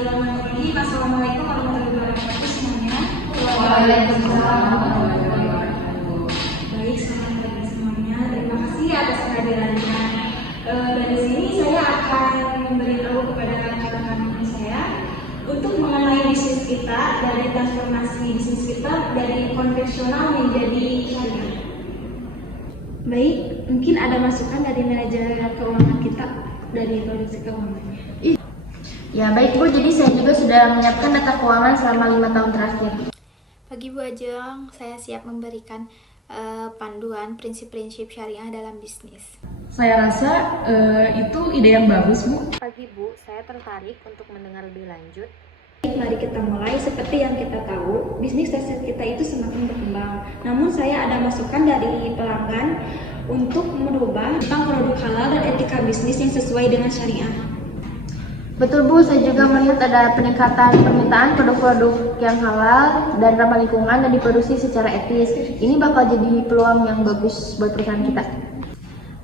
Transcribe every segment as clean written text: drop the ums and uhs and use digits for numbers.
Bismillahirrahmanirrahim. Assalamualaikum warahmatullahi wabarakatuh semuanya. Waalaikumsalam warahmatullahi wabarakatuh. Baik, selamat pagi semuanya. Terima kasih atas kehadirannya. Dari sini saya akan memberitahu kepada rekan-rekan saya untuk mengenai bisnis kita, dari transformasi bisnis kita dari konvensional menjadi syariah. Baik, mungkin ada masukan dari manajer keuangan kita dari produksi keuangannya. Ya baik Bu, jadi saya juga sudah menyiapkan data keuangan selama 5 tahun terakhir. Pagi Bu Ajeng, saya siap memberikan panduan prinsip-prinsip syariah dalam bisnis. Saya rasa itu ide yang bagus, Bu. Pagi Bu, saya tertarik untuk mendengar lebih lanjut. Mari kita mulai. Seperti yang kita tahu, bisnis tekstil kita itu semakin berkembang. Namun saya ada masukan dari pelanggan untuk merubah tentang produk halal dan etika bisnis yang sesuai dengan syariah. Betul Bu, saya juga melihat ada peningkatan permintaan produk-produk yang halal dan ramah lingkungan dan diproduksi secara etis. Ini bakal jadi peluang yang bagus buat perusahaan kita.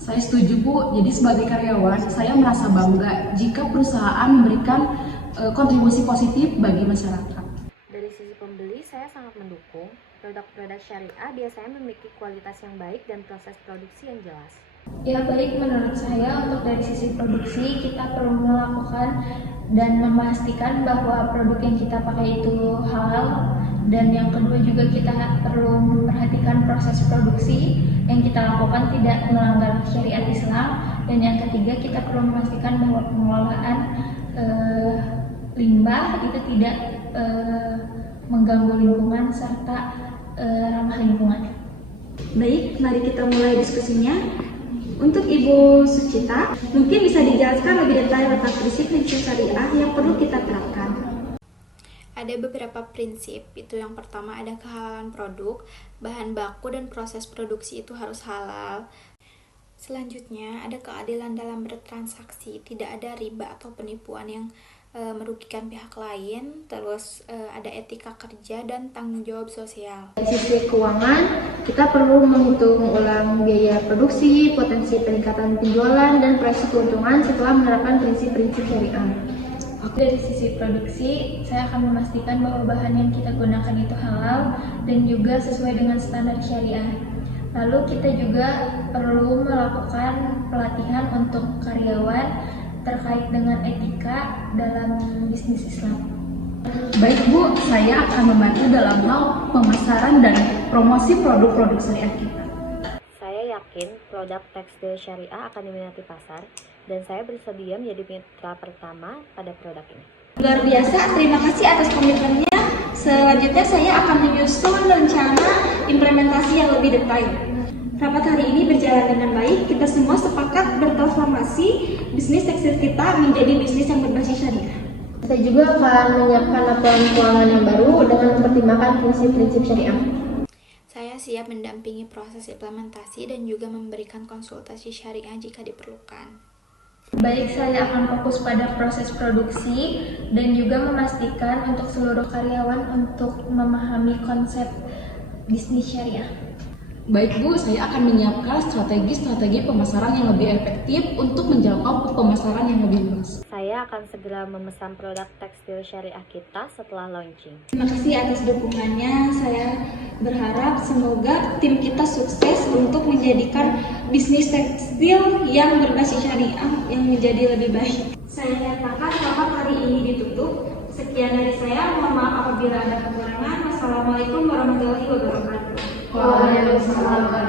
Saya setuju, Bu. Jadi sebagai karyawan, saya merasa bangga jika perusahaan memberikan kontribusi positif bagi masyarakat. Dari sisi pembeli, saya sangat mendukung. Produk-produk syariah biasanya memiliki kualitas yang baik dan proses produksi yang jelas. Ya baik, menurut saya untuk dari sisi produksi kita perlu melakukan dan memastikan bahwa produk yang kita pakai itu halal, dan yang kedua juga kita perlu memperhatikan proses produksi yang kita lakukan tidak melanggar syariat Islam, dan yang ketiga kita perlu memastikan bahwa pengelolaan limbah itu tidak mengganggu lingkungan serta ramah lingkungan. Baik, mari kita mulai diskusinya. Untuk Ibu Sucita, mungkin bisa dijelaskan lebih detail tentang prinsip-prinsip syariah yang perlu kita terapkan. Ada beberapa prinsip, itu yang pertama ada kehalalan produk, bahan baku dan proses produksi itu harus halal. Selanjutnya ada keadilan dalam bertransaksi, tidak ada riba atau penipuan yang merugikan pihak lain. Terus ada etika kerja dan tanggung jawab sosial. Dari sisi keuangan, kita perlu menghitung ulang biaya produksi, potensi peningkatan penjualan, dan proyeksi keuntungan setelah menerapkan prinsip-prinsip syariah. Dari sisi produksi, saya akan memastikan bahwa bahan yang kita gunakan itu halal dan juga sesuai dengan standar syariah. Lalu kita juga perlu melakukan pelatihan untuk karyawan terkait dengan etika dalam bisnis Islam. Baik, Bu. Saya akan membantu dalam hal pemasaran dan promosi produk-produk syariah kita. Saya yakin produk tekstil syariah akan diminati pasar, dan saya bersedia menjadi mitra pertama pada produk ini. Luar biasa, terima kasih atas komitmennya. Selanjutnya saya akan menyusun rencana implementasi yang lebih detail. Rapat hari ini berjalan dengan baik, kita semua sepakat bertransformasi bisnis tekstil kita menjadi bisnis yang berbasis syariah. Saya juga akan menyiapkan laporan keuangan yang baru dengan mempertimbangkan prinsip-prinsip syariah. Saya siap mendampingi proses implementasi dan juga memberikan konsultasi syariah jika diperlukan. Baik, saya akan fokus pada proses produksi dan juga memastikan untuk seluruh karyawan untuk memahami konsep bisnis syariah. Baik, Bu. Saya akan menyiapkan strategi pemasaran yang lebih efektif untuk menjangkau pemasaran yang lebih luas. Saya akan segera memesan produk tekstil syariah kita setelah launching. Terima kasih atas dukungannya. Saya berharap semoga tim kita sukses untuk menjadikan bisnis tekstil yang berbasis syariah yang menjadi lebih baik. Saya nyatakan rapat hari ini ditutup. Sekian dari saya. Mohon maaf apabila ada kekurangan. Wassalamualaikum warahmatullahi wabarakatuh. Waalaikumsalam.